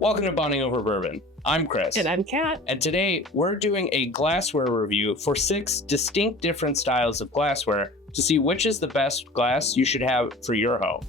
Welcome to Bonding Over Bourbon. I'm Chris. And I'm Kat. And today we're doing a glassware review for 6 distinct different styles of glassware to see which is the best glass you should have for your home.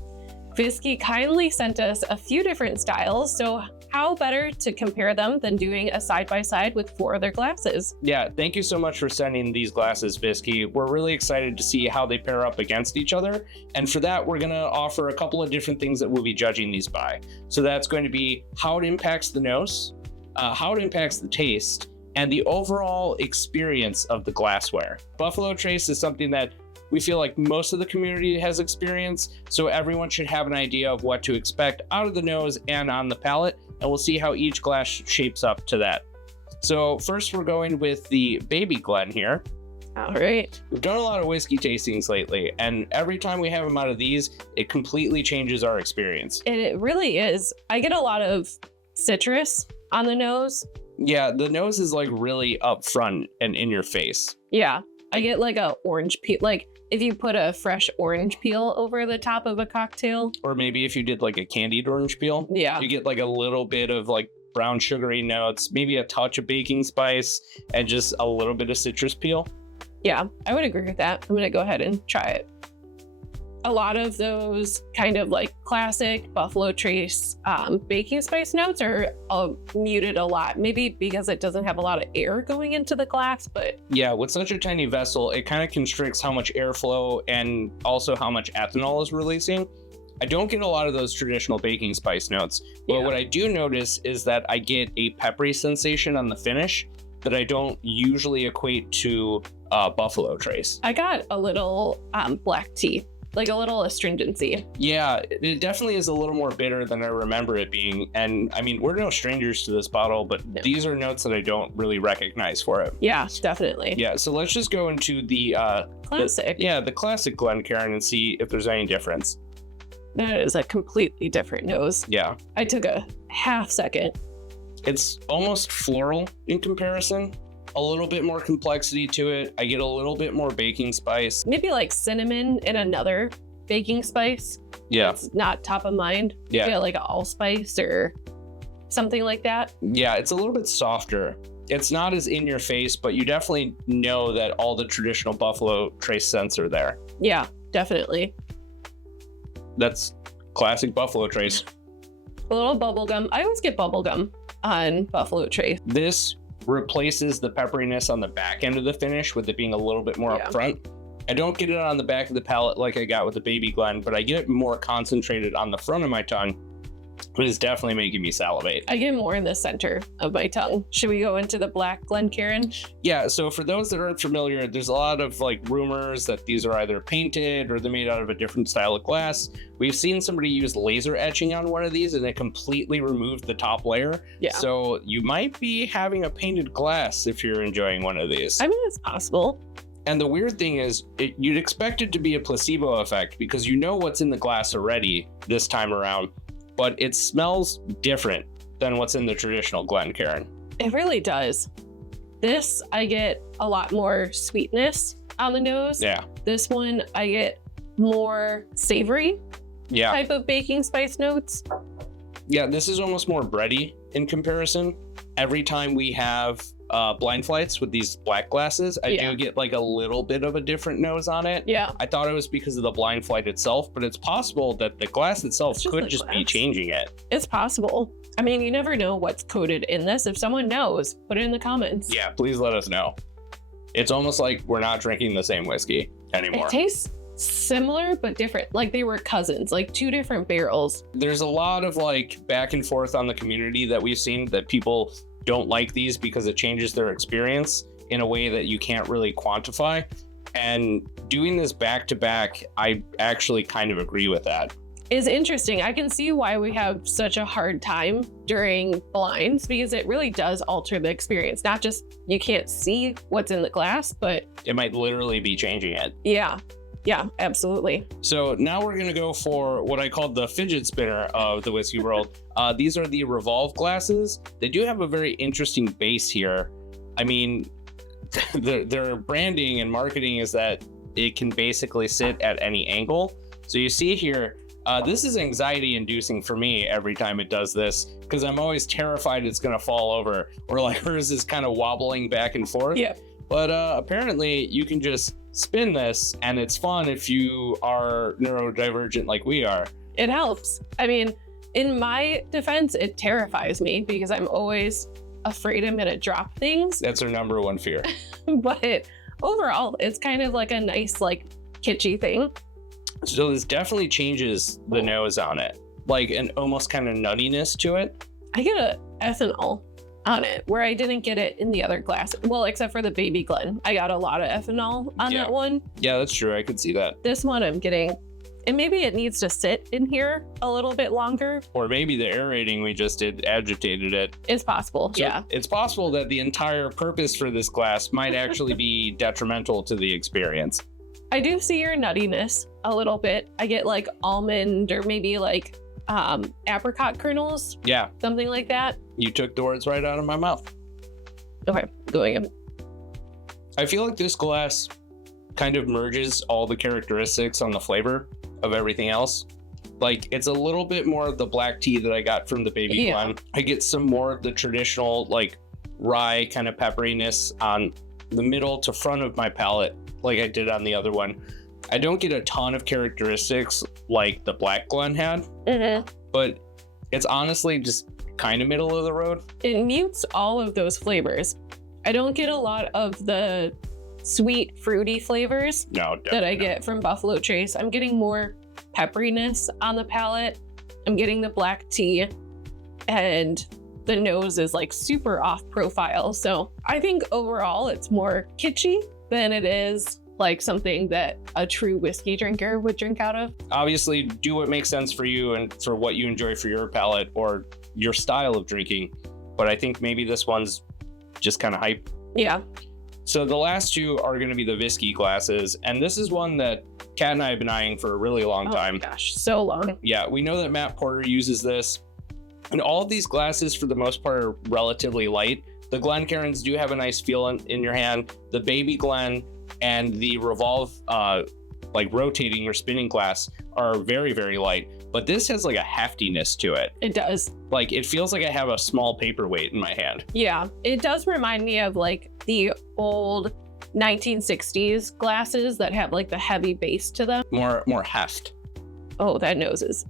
Viski kindly sent us a few different styles, so how better to compare them than doing a side-by-side with 4 other glasses? Yeah, thank you so much for sending these glasses, Viski. We're really excited to see how they pair up against each other. And for that, we're going to offer a couple of different things that we'll be judging these by. So that's going to be how it impacts the nose, how it impacts the taste, and the overall experience of the glassware. Buffalo Trace is something that we feel like most of the community has experienced, so everyone should have an idea of what to expect out of the nose and on the palate, and we'll see how each glass shapes up to that. So first we're going with the Baby Glen here. All right. We've done a lot of whiskey tastings lately, and every time we have them out of these, it completely changes our experience. And it really is. I get a lot of citrus on the nose. Yeah, the nose is like really up front and in your face. Yeah, I get like a orange peel, like if you put a fresh orange peel over the top of a cocktail. Or maybe if you did like a candied orange peel. Yeah. You get like a little bit of like brown sugary notes, maybe a touch of baking spice, and just a little bit of citrus peel. Yeah, I would agree with that. I'm going to go ahead and try it. A lot of those kind of like classic Buffalo Trace baking spice notes are muted a lot. Maybe because it doesn't have a lot of air going into the glass, but... Yeah, with such a tiny vessel, it kind of constricts how much airflow and also how much ethanol is releasing. I don't get a lot of those traditional baking spice notes, but what I do notice is that I get a peppery sensation on the finish that I don't usually equate to Buffalo Trace. I got a little black tea. Like a little astringency. Yeah, it definitely is a little more bitter than I remember it being. And I mean, we're no strangers to this bottle, but these are notes that I don't really recognize for it. Yeah, definitely. Yeah, so let's just go into the classic. The classic Glencairn and see if there's any difference. That is a completely different nose. Yeah. I took a half second. It's almost floral in comparison. A little bit more complexity to it. I get a little bit more baking spice. Maybe like cinnamon and another baking spice. Yeah. It's not top of mind. Yeah. You know, like allspice or something like that. Yeah, it's a little bit softer. It's not as in your face, but you definitely know that all the traditional Buffalo Trace scents are there. Yeah, definitely. That's classic Buffalo Trace. A little bubblegum. I always get bubblegum on Buffalo Trace. This replaces the pepperiness on the back end of the finish with it being a little bit more up front. I don't get it on the back of the palate like I got with the Baby Glen, but I get it more concentrated on the front of my tongue. But it's definitely making me salivate. I get more in the center of my tongue. Should we go into the black Glencairn? Yeah, so for those that aren't familiar, there's a lot of like rumors that these are either painted or they're made out of a different style of glass. We've seen somebody use laser etching on one of these and it completely removed the top layer. Yeah. So you might be having a painted glass if you're enjoying one of these. I mean, it's possible. And the weird thing is, you'd expect it to be a placebo effect because you know what's in the glass already this time around, but it smells different than what's in the traditional Glencairn. It really does. This, I get a lot more sweetness on the nose. Yeah. This one, I get more savory type of baking spice notes. Yeah, this is almost more bready in comparison. Every time we have blind flights with these black glasses, I do get like a little bit of a different nose on it. Yeah. I thought it was because of the blind flight itself, but it's possible that the glass itself could just be changing it. It's possible. I mean, you never know what's coated in this. If someone knows, put it in the comments. Yeah, please let us know. It's almost like we're not drinking the same whiskey anymore. It tastes similar but different, like they were cousins, like 2 different barrels. There's a lot of like back and forth on the community that we've seen that people don't like these because it changes their experience in a way that you can't really quantify. And doing this back to back, I actually kind of agree with that. Is interesting. I can see why we have such a hard time during blinds because it really does alter the experience. Not just you can't see what's in the glass, but it might literally be changing it. Yeah, absolutely. So now we're going to go for what I called the fidget spinner of the whiskey world. These are the Revolve glasses. They do have a very interesting base here. I mean, their branding and marketing is that it can basically sit at any angle. So you see here, This is anxiety inducing for me every time it does this, because I'm always terrified it's going to fall over, or like hers is kind of wobbling back and forth. Yeah. But apparently you can just spin this and it's fun if you are neurodivergent like we are. It helps. I mean, in my defense, it terrifies me because I'm always afraid I'm gonna drop things. That's our number one fear. But overall, it's kind of like a nice, like, kitschy thing. So this definitely changes the nose on it, like an almost kind of nuttiness to it. I get a ethanol on it where I didn't get it in the other glass. Well, except for the Baby Glen. I got a lot of ethanol on that one. Yeah, that's true. I could see that. This one I'm getting, and maybe it needs to sit in here a little bit longer. Or maybe the aerating we just did agitated it. It's possible, So yeah. it's possible that the entire purpose for this glass might actually be detrimental to the experience. I do see your nuttiness a little bit. I get like almond or maybe like apricot kernels, Yeah, something like that. you took the words right out of my mouth. Okay, going in. I feel like this glass kind of merges all the characteristics on the flavor of everything else. Like, it's a little bit more of the black tea that I got from the Baby Glen. I get some more of the traditional, like, rye kind of pepperiness on the middle to front of my palate, like I did on the other one. I don't get a ton of characteristics like the Black Glen had, but it's honestly just kind of middle of the road. It mutes all of those flavors. I don't get a lot of the sweet, fruity flavors No, that I get from Buffalo Trace. I'm getting more pepperiness on the palate. I'm getting the black tea, and the nose is like super off profile. So I think overall it's more kitschy than it is like something that a true whiskey drinker would drink out of. Obviously, do what makes sense for you and for what you enjoy for your palate or your style of drinking. But I think maybe this one's just kind of hype. Yeah. So the last two are going to be the Viski glasses. And this is one that Kat and I have been eyeing for a really long time. Oh my gosh, so long. Yeah, we know that Matt Porter uses this. And all of these glasses, for the most part, are relatively light. The Glencairns do have a nice feel in your hand. The Baby Glen and the Revolve, like rotating or spinning glass, are very, very light. But this has like a heftiness to it. It does. Like, it feels like I have a small paperweight in my hand. Yeah, it does remind me of like the old 1960s glasses that have like the heavy base to them. More heft. Oh, that nose is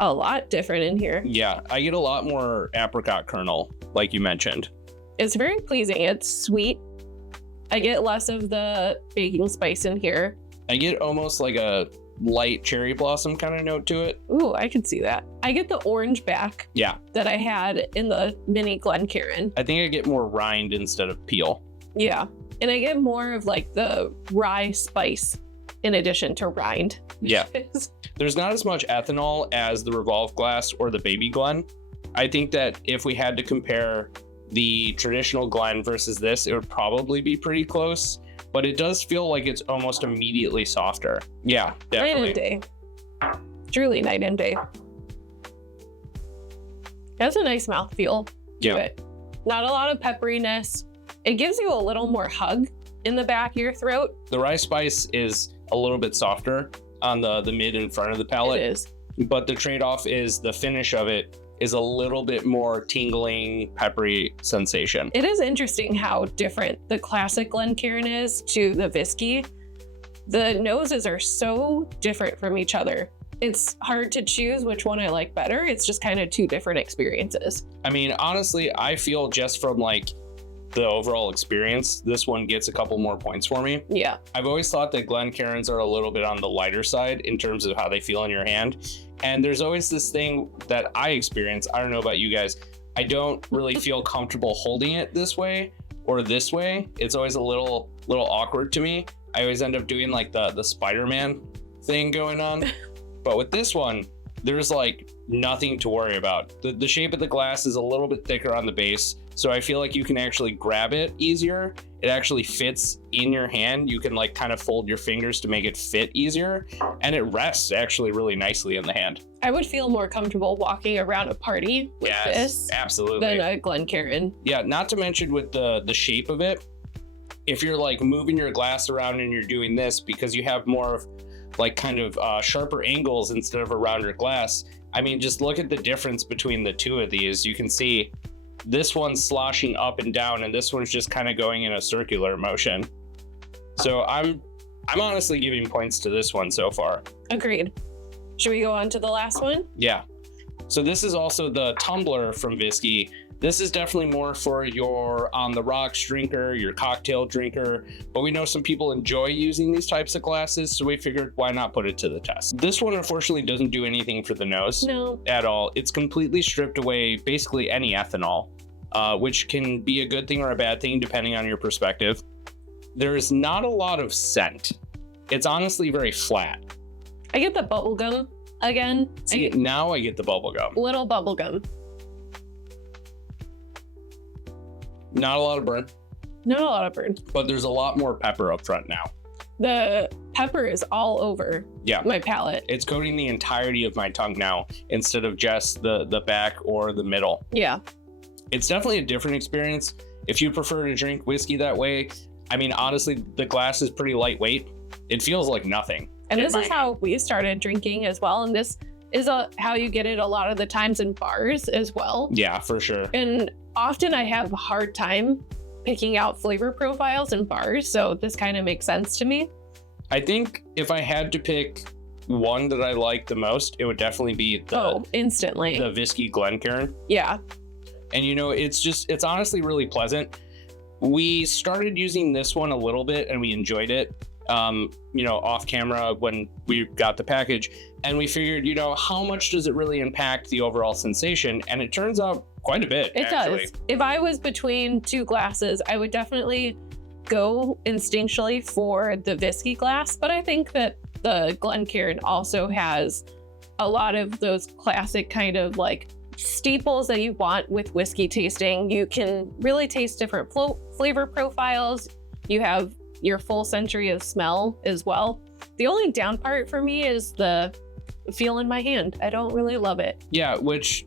a lot different in here. Yeah, I get a lot more apricot kernel, like you mentioned. It's very pleasing. It's sweet. I get less of the baking spice in here. I get almost like a light cherry blossom kind of note to it. Ooh, I can see that. I get the orange back Yeah, that I had in the mini Glencairn. I think I get more rind instead of peel. Yeah. And I get more of like the rye spice in addition to rind. Yeah. There's not as much ethanol as the Revolve glass or the Baby Glen. I think that if we had to compare the traditional Glen versus this, it would probably be pretty close, but it does feel like it's almost immediately softer. Yeah, definitely. Night and day. Truly night and day. That's a nice mouthfeel to Yeah. it. Not a lot of pepperiness. It gives you a little more hug in the back of your throat. The rye spice is a little bit softer on the mid and front of the palate, It is. but the trade-off is the finish of it is a little bit more tingling, peppery sensation. It is interesting how different the classic Glencairn is to the Viski. The noses are so different from each other. It's hard to choose which one I like better. It's just kind of two different experiences. I mean, honestly, I feel just from like the overall experience, this one gets a couple more points for me. Yeah. I've always thought that Glencairns are a little bit on the lighter side in terms of how they feel in your hand. And there's always this thing that I experience. I don't know about you guys. I don't really feel comfortable holding it this way or this way. It's always a little awkward to me. I always end up doing like the Spider-Man thing going on. But with this one, there's like nothing to worry about. The shape of the glass is a little bit thicker on the base, so I feel like you can actually grab it easier. It actually fits in your hand. You can like kind of fold your fingers to make it fit easier, and it rests actually really nicely in the hand. I would feel more comfortable walking around a party with this absolutely. than a Glencairn. Yeah, not to mention with the shape of it, if you're like moving your glass around and you're doing this, because you have more of like kind of sharper angles instead of a rounder glass. I mean, just look at the difference between the two of these. You can see this one's sloshing up and down, and this one's just kind of going in a circular motion. So I'm honestly giving points to this one so far. Agreed. Should we go on to the last one? Yeah. So this is also the tumbler from Viski. This is definitely more for your on the rocks drinker, your cocktail drinker, but we know some people enjoy using these types of glasses, so we figured why not put it to the test. This one unfortunately doesn't do anything for the nose. No. At all. It's completely stripped away basically any ethanol, which can be a good thing or a bad thing depending on your perspective. There is not a lot of scent. It's honestly very flat. I get the bubble gum again. See, now I get the bubble gum. Little bubble gum. Not a lot of burn. Not a lot of burn. But there's a lot more pepper up front now. The pepper is all over my palate. It's coating the entirety of my tongue now instead of just the back or the middle. Yeah. It's definitely a different experience. If you prefer to drink whiskey that way, I mean, honestly, the glass is pretty lightweight. It feels like nothing. And this is how we started drinking as well. And this is how you get it a lot of the times in bars as well. Yeah, for sure. And often I have a hard time picking out flavor profiles in bars, so this kind of makes sense to me. I think if I had to pick one that I like the most, it would definitely be instantly the Viski Glencairn. Yeah. And it's honestly really pleasant. We started using this one a little bit and we enjoyed it, off camera when we got the package, and we figured, how much does it really impact the overall sensation? And it turns out quite a bit. It does. If I was between two glasses, I would definitely go instinctually for the Viski glass, but I think that the Glencairn also has a lot of those classic kind of like staples that you want with whiskey tasting. You can really taste different flavor profiles. You have your full century of smell as well. The only down part for me is the feel in my hand. I don't really love it. Yeah, which,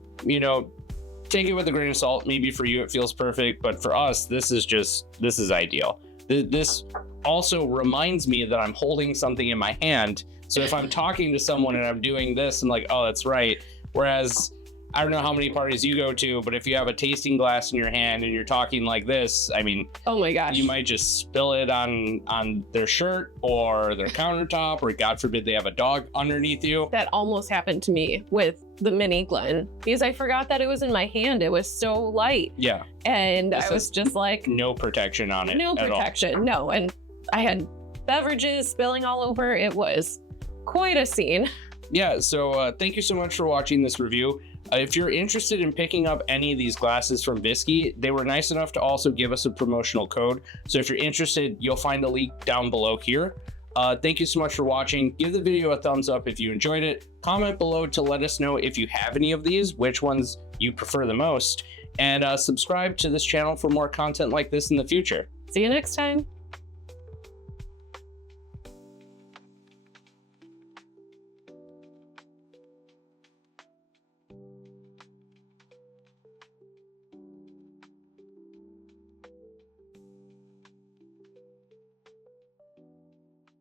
take it with a grain of salt. Maybe for you it feels perfect, but for us, this is ideal. This also reminds me that I'm holding something in my hand. So if I'm talking to someone and I'm doing this, I'm like, oh, that's right. Whereas I don't know how many parties you go to, but if you have a tasting glass in your hand and you're talking like this, I mean, oh my gosh, you might just spill it on their shirt or their countertop, or God forbid they have a dog underneath you. That almost happened to me with the mini Glen because I forgot that it was in my hand. It was so light. Yeah. And I was just like, no protection on it. No protection. No. And I had beverages spilling all over. It was quite a scene. Yeah. So thank you so much for watching this review. If you're interested in picking up any of these glasses from Viski, they were nice enough to also give us a promotional code. So if you're interested, you'll find the link down below here. Thank you so much for watching. Give the video a thumbs up if you enjoyed it. Comment below to let us know if you have any of these, which ones you prefer the most. And subscribe to this channel for more content like this in the future. See you next time.